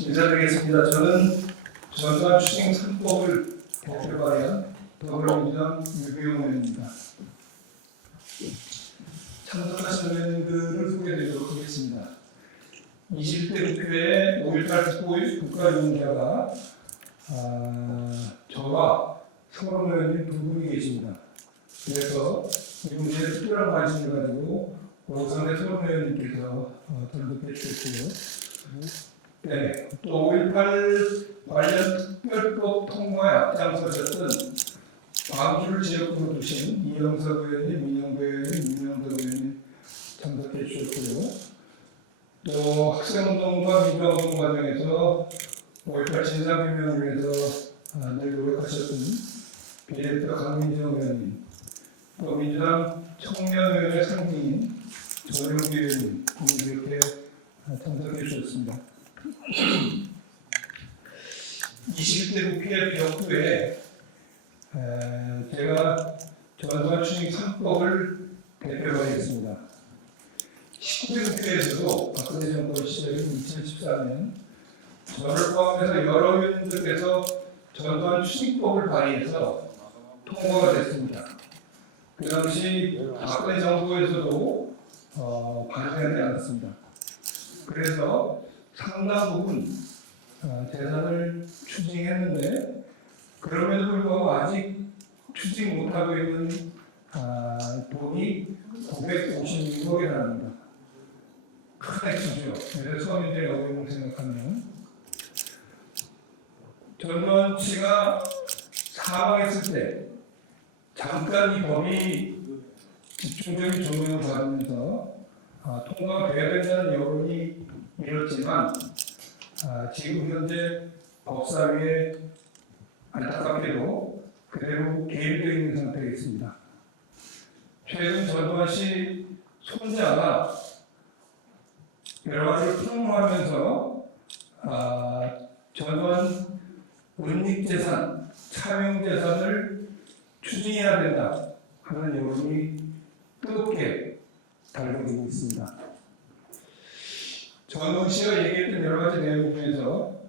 인사드리겠습니다. 저는 전두환 추징 3법을 대표 발의한 더불어민주당 유병호 의원입니다. 참석하신 의원들을 소개해드리도록 하겠습니다. 20대 국회에 5.18 특보의 국가유공자가 저와 서른 의원님 두 분이 계십니다. 그래서 이 문제에 특별한 관심을 가지고 오선의 서른 의원님께서 전득해 주셨고요. 네, 또 5.18 관련 특별법 통과에 앞장서셨던 광주를 지역구로 두신 이영석 의원님, 민영배 의원님, 윤영석 의원님 참석해 주셨고요. 또 학생운동과 민주화운동 과정에서 5.18 진상규명을 위해서 늘 노력하셨던 비례대표 강민정 의원님, 또 민주당 청년의원의 상징인 전용기 의원님 이렇게 참석해 주셨습니다. 20대 국회 벽후에 제가 전두환 추징 3법을 대표하겠습니다. 19대 국회에서도 박근혜 정권 시절인 2014년 저를 포함해서 여러 의원님들께서 전두환 추징법을 발의해서 통과가 됐습니다. 그 당시 박근혜 정부에서도 반대하지 않았습니다. 그래서 상당 부분 재산을 추징했는데 그럼에도 불구하고 아직 추징 못하고 있는 돈이 956억에 달합니다. 큰 액수죠. 그래서 서민들의 어려움을 생각하면 전두환 씨가 사망했을 때 잠깐 이 법이 집중적인 조명을 받으면서 통과가 돼야 된다는 여론이 일었지만 지금 현재 법사위에 안타깝게도 그대로 개입되어 있는 상태에 있습니다. 최근 전두환 씨 손자가 여러 가지를 폭로하면서 전두환 은닉재산, 차명재산을 추징해야 된다 하는 여론이 뜨겁게 달려오고 있습니다. 전두환 씨가 얘기했던 여러 가지 내용 중에서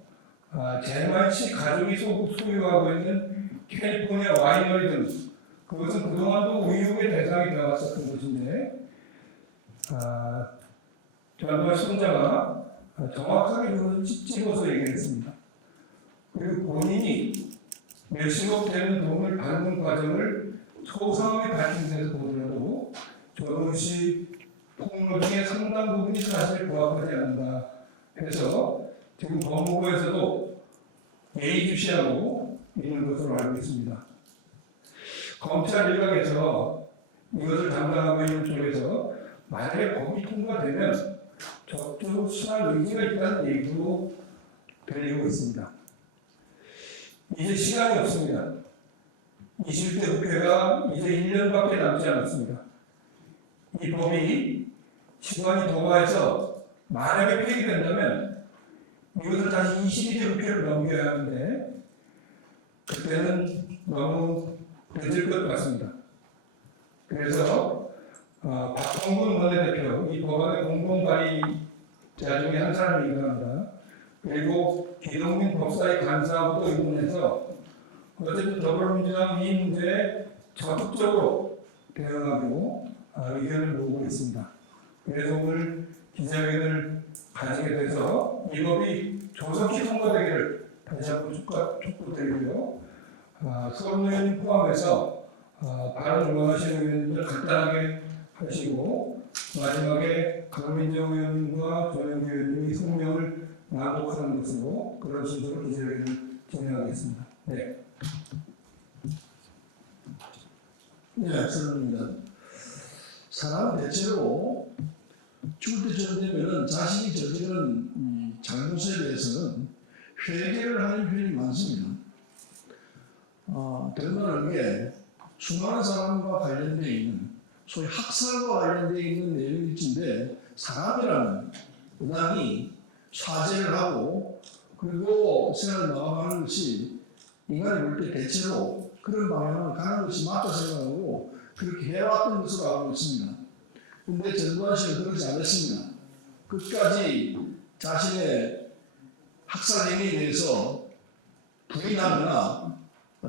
재만 씨 가족이 소유하고 있는 캘리포니아 와이너리 등 그것은 그동안도 의혹의 대상이 되어왔었던 것인데 전두환 손자가 정확하게 그것을 찍어서 얘기했습니다. 그리고 본인이 몇십억 되는 돈을 받는 과정을 소상하게 밝힌 데서 보더라도 전두환 씨 폭로 중에 상당 부분이 사실에 부합하지 않는다 해서 지금 법무부에서도 예의주시하고 있는 것으로 알고 있습니다. 검찰 일각에서 이것을 담당하고 있는 쪽에서 만약에 법이 통과되면 적극적으로 수사할 의지가 있다는 얘기도 들리고 있습니다. 이제 시간이 없습니다. 20대 국회가 이제 1년밖에 남지 않았습니다. 이 법이 시간이 도과해서 만약에 폐기된다면 이것을 다시 22대 국회를 넘겨야 하는데 그때는 너무 늦을 것 같습니다. 그래서 박홍근 원내대표, 이 법안의 공동 발의자 중에 한 사람이기도 합니다. 그리고 기동민 법사위 간사하고도 의논해서 어쨌든 더불어민주당 이 문제에 적극적으로 대응하고 의견을 모으고 있습니다. 그래서 오늘 기자회견을 가지게 돼서 이 법이 조속히 통과되기를 다시 한번 촉구드리고요. 서른 의원님 포함해서 발언을 원하시는 의원님들 간단하게 하시고 마지막에 강민정 의원님과 전영기 의원님이 성명을 낭독하는 것으로 그런 순서로 기자회견을 진행하겠습니다. 네. 네, 그렇습니다. 사람은 대체로 죽을 때쯤 되면은 자신이 저지른 잘못에 대해서는 회개를 하는 편이 많습니다. 더군다나 이게 수많은 사람과 관련되어 있는 소위 학살과 관련되어 있는 내용인데 사람이라면 부당히 사죄를 하고 그리고 생각을 마감하는 것이 인간이 볼 때 대체로 그런 방향으로 가는 것이 맞다 생각하고 그렇게 해왔던 것으로 알고 있습니다. 그런데 전두환 씨는 그러지 않았습니다. 끝까지 자신의 학살 행위에 대해서 부인하거나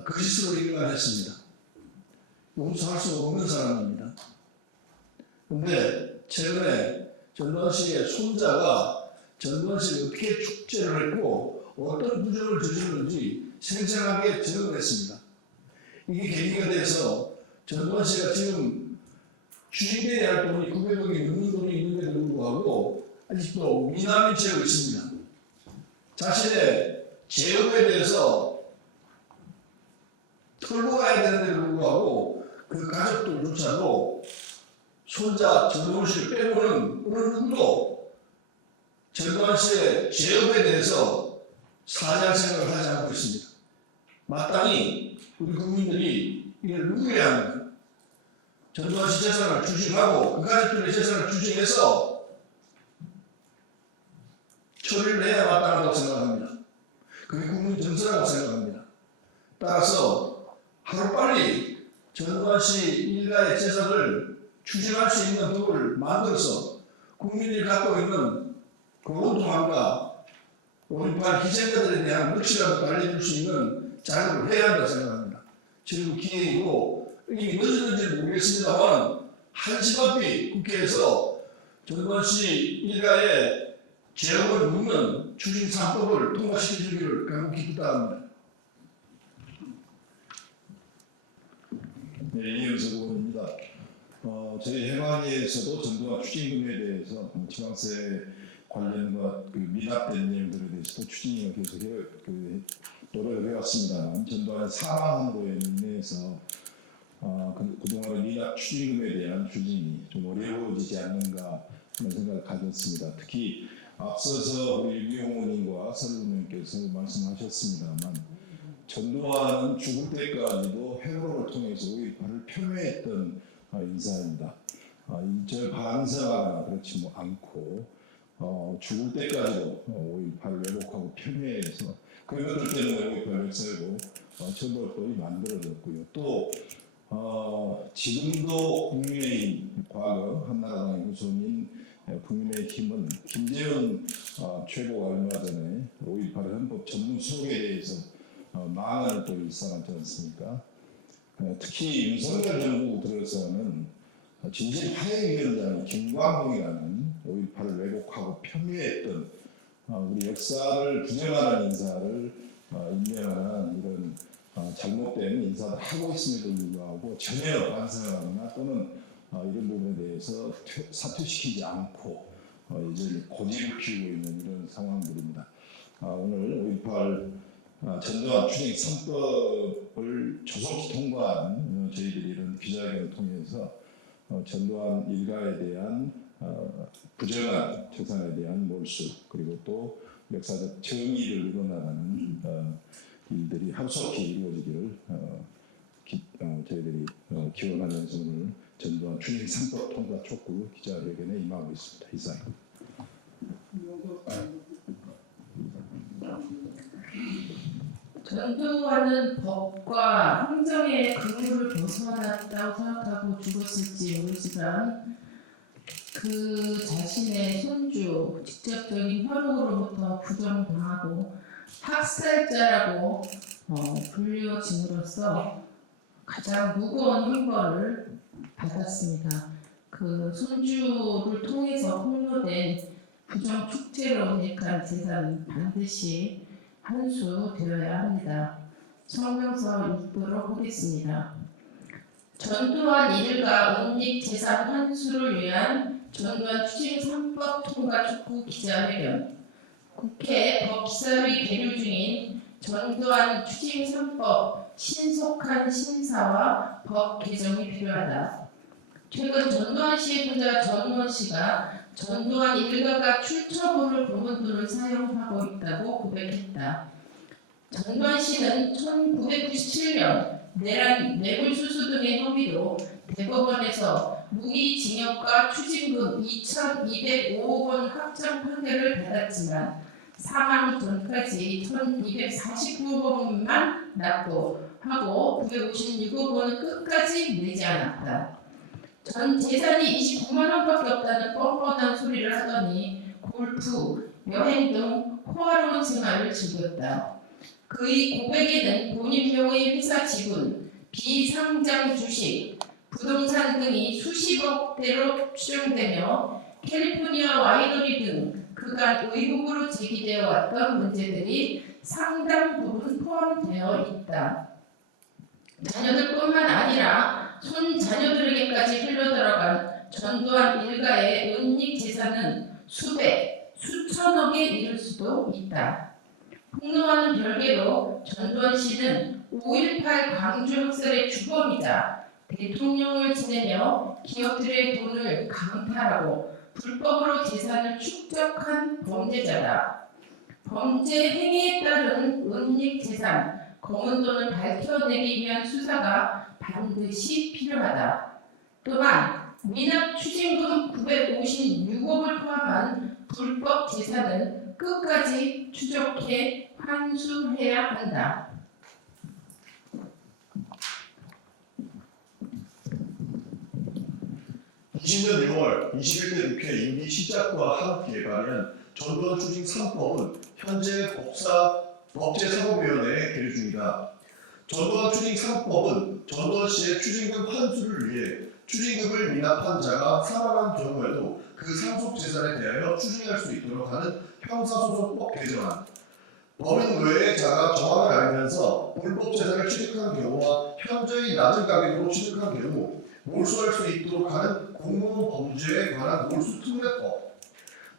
거짓으로 인간했습니다. 용서할 수 없는 사람입니다. 그런데 최근에 전두환 씨의 손자가 전두환 씨가 어떻게 축제를 했고 어떤 부정을 저질렀는지 생생하게 증언했습니다. 이게 계기가 돼서 전두환 씨가 지금 추징돼야 할 돈이 900억이 넘는 돈이 있는데도 불구하고 아직도 미남인 채로 있습니다. 자신의 재업에 대해서 털고 가야 되는데도 불구하고 그 가족들조차도 손자 전두환 씨를 빼고는 어느 누구도 전두환 씨의 재업에 대해서 사죄할 생각을 하지 않고 있습니다. 마땅히 우리 국민들이 이걸 누구야 합니다. 전두환 씨 재산을 추징하고 그 가족들의 재산을 추징해서 처리를 해야 마땅하다고 생각합니다. 그게 국민 정서라고 생각합니다. 따라서 하루빨리 전두환 씨 일가의 재산을 추징할 수 있는 법을 만들어서 국민들이 갖고 있는 그 온통함과 5.18 희생자들에 대한 넋이라도 달래줄 수 있는 자극을 해야 한다고 생각합니다. 지금 기회이고 이미 늦었는지 모르겠습니다만 한시바삐 국회에서 전두환 씨 일가의 재업을 묻는 추징 3법을 통과시켜주기를 간곡히 부탁합니다. 네, 이현석 의원입니다. 저희 해방위에서도 전두환 추징금에 대해서 지방세 관련과 그 미납된 내용들에 대해서도 추징을 계속 노력을 해왔습니다만 전두환 사망으로 인해서 그동안의 미납 추징금에 대한 추징이 좀 어려워지지 않는가 하는 생각을 가졌습니다. 특히 앞서서 우리 유경 의원님과 설 의원님께서 말씀하셨습니다만 전두환은 죽을 때까지도 회고록을 통해서 5.18을 폄훼했던 인사입니다. 일절 반성하거나 그렇지 않고 죽을 때까지도 5.18을 왜곡하고 폄훼해서 그런 것들 때문에 5.18 역사고 처벌법이 만들어졌고요. 또 지금도 국민의힘 과거 한나라당의 후손인 국민의힘은 김재원 최고가 얼마 전에 5.18 헌법 전문 수록에 대해서 망언을 또 일삼았지 않습니까? 특히 윤석열 정부 들어서는 진실 화해위원장인 김광봉이라는 5.18을 왜곡하고 폄훼했던 우리 역사를 부정하는 인사를 임명하는 이런 잘못된 인사를 하고 있음에도 불구하고 전혀 반성하거나 또는 이런 부분에 대해서 사퇴시키지 않고 이제 고집을 피우고 있는 이런 상황들입니다. 오늘 5.18 전두환 추징 3법을 조속히 통과한 저희들이 이런 기자회견을 통해서 전두환 일가에 대한 부정한 재산에 대한 몰수 그리고 또 역사적 정의를 이뤄나가는 일들이 하루속히 이루어지기를 저희들이 기원하면서 오늘 전두환 추징 3법 통과 촉구 기자회견에 임하고 있습니다. 이상입니다. 전두환은 법과 행정의 그물을 벗어났다고 생각하고 죽었을지 모르지만 그 자신의 손주 직접적인 혈육으로부터 부정당하고 학살자라고 불리워짐으로써 가장 무거운 형벌을 받았습니다. 그 손주를 통해서 폭로된 부정 축제로 운익한 재산은 반드시 환수되어야 합니다. 성명서 읽도록 하겠습니다. 전두환 일가 운익 재산 환수를 위한 전두환 추징 3법 통과 촉구 기자회견. 국회 법사위 계류 중인 전두환 추징 3법 신속한 심사와 법 개정이 필요하다. 최근 전두환 씨의 손자 전우원 씨가 전두환 일가가 출처모를 검은 돈을 사용하고 있다고 고백했다. 전두환 씨는 1997년 내란 뇌물수수 등의 혐의로 대법원에서 무기징역과 추징금 2,205억 원 확정 판결을 받았지만 사망 전까지 1,249억 원만 납부하고 956억 원은 끝까지 내지 않았다. 전 재산이 29만 원밖에 없다는 뻔뻔한 소리를 하더니 골프, 여행 등 호화로운 생활을 즐겼다. 그의 고백에는 본인명의 회사 지분, 비상장 주식, 부동산 등이 수십억대로 추정되며 캘리포니아 와이너리 등 그간 의혹으로 제기되어 왔던 문제들이 상당 부분 포함되어 있다. 자녀들뿐만 아니라 손자녀들에게까지 흘러들어간 전두환 일가의 은닉 재산은 수백, 수천억에 이를 수도 있다. 폭로와는 별개로 전두환 씨는 5.18 광주 학살의 주범이자 대통령을 지내며 기업들의 돈을 강탈하고 불법으로 재산을 축적한 범죄자다. 범죄 행위에 따른 은닉 재산, 검은 돈을 밝혀내기 위한 수사가 반드시 필요하다. 또한 미납 추징금 956억을 포함한 불법 재산은 끝까지 추적해 환수해야 한다. 20년 1월 21대 국회 임기 시작과 함께 발의한 전두환 추징 3법은 현재 법제사법위원회에 계류 중이다. 전두환 추징 3법은 전두환 씨의 추징금 환수를 위해 추징금을 미납한 자가 사망한 경우에도 그 상속 재산에 대하여 추징할 수 있도록 하는 형사소송법 개정안, 법인 외의 자가 정황을 알면서 불법 재산을 취득한 경우와 현저히 낮은 가격으로 취득한 경우 몰수할 수 있도록 하는 공무원 범죄에 관한 몰수특례법,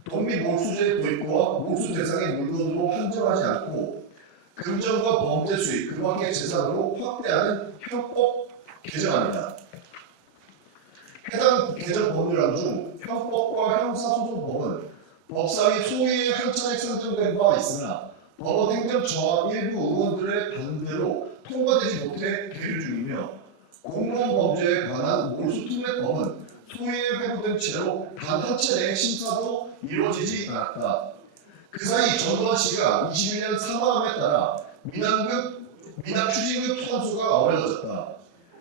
돈 및 몰수죄의 도입과 몰수 대상의 물건으로 한정하지 않고 금전과 범죄 수익, 그 밖의 재산으로 확대하는 형법 개정안이다. 해당 개정 법률안 중 형법과 형사소송법은 법사위 소위에 한 차례 상정된 바 있으나 법원 행정처와 일부 의원들의 반대로 통과되지 못해 계류 중이며 공무원 범죄에 관한 몰수특례법은 소위에 회부된 채로 단 한 차례의 심사도 이루어지지 않았다. 그 사이 전두환 씨가 21년 사망함에 따라 미납 추징금 환수가 어려워졌다.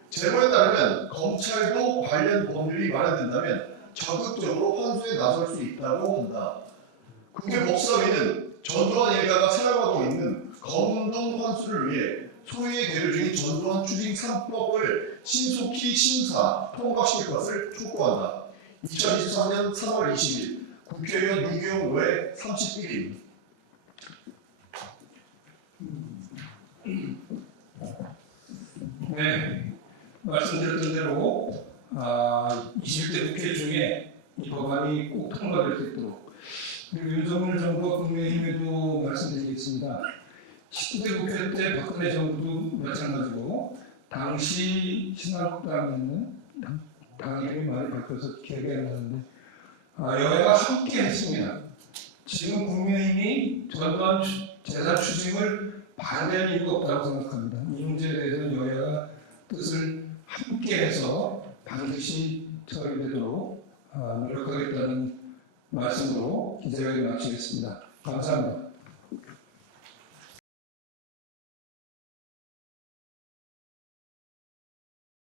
제보에 따르면 검찰도 관련 법률이 마련된다면 적극적으로 환수에 나설 수 있다고 한다. 국회 법사위는 전두환 일가가 사용하고 있는 검은 돈 환수를 위해 소위에 계류 중인 전두환 추징 3법을 신속히 심사, 통과시킬 것을 촉구한다. 2023년 3월 20일 국회의원 유기용 외 31인. 네, 말씀드렸던 대로 20대 국회 중에 이 법안이 꼭 통과될 수 있도록, 그리고 윤석열 정부와 국민의힘에도 말씀드리겠습니다. 19대 국회 때 박근혜 정부도 마찬가지고 당시 신한국당에는 당 이름이 많이 바뀌어서 기억이 안 나는데 여야가 함께 했습니다. 지금 국민의힘이 전두환 재산 추징을 반대할 이유가 없다고 생각합니다. 이 문제에 대해서는 여야가 뜻을 함께해서 반드시 처리되도록 노력하겠다는 말씀으로 기자회견 마치겠습니다. 감사합니다.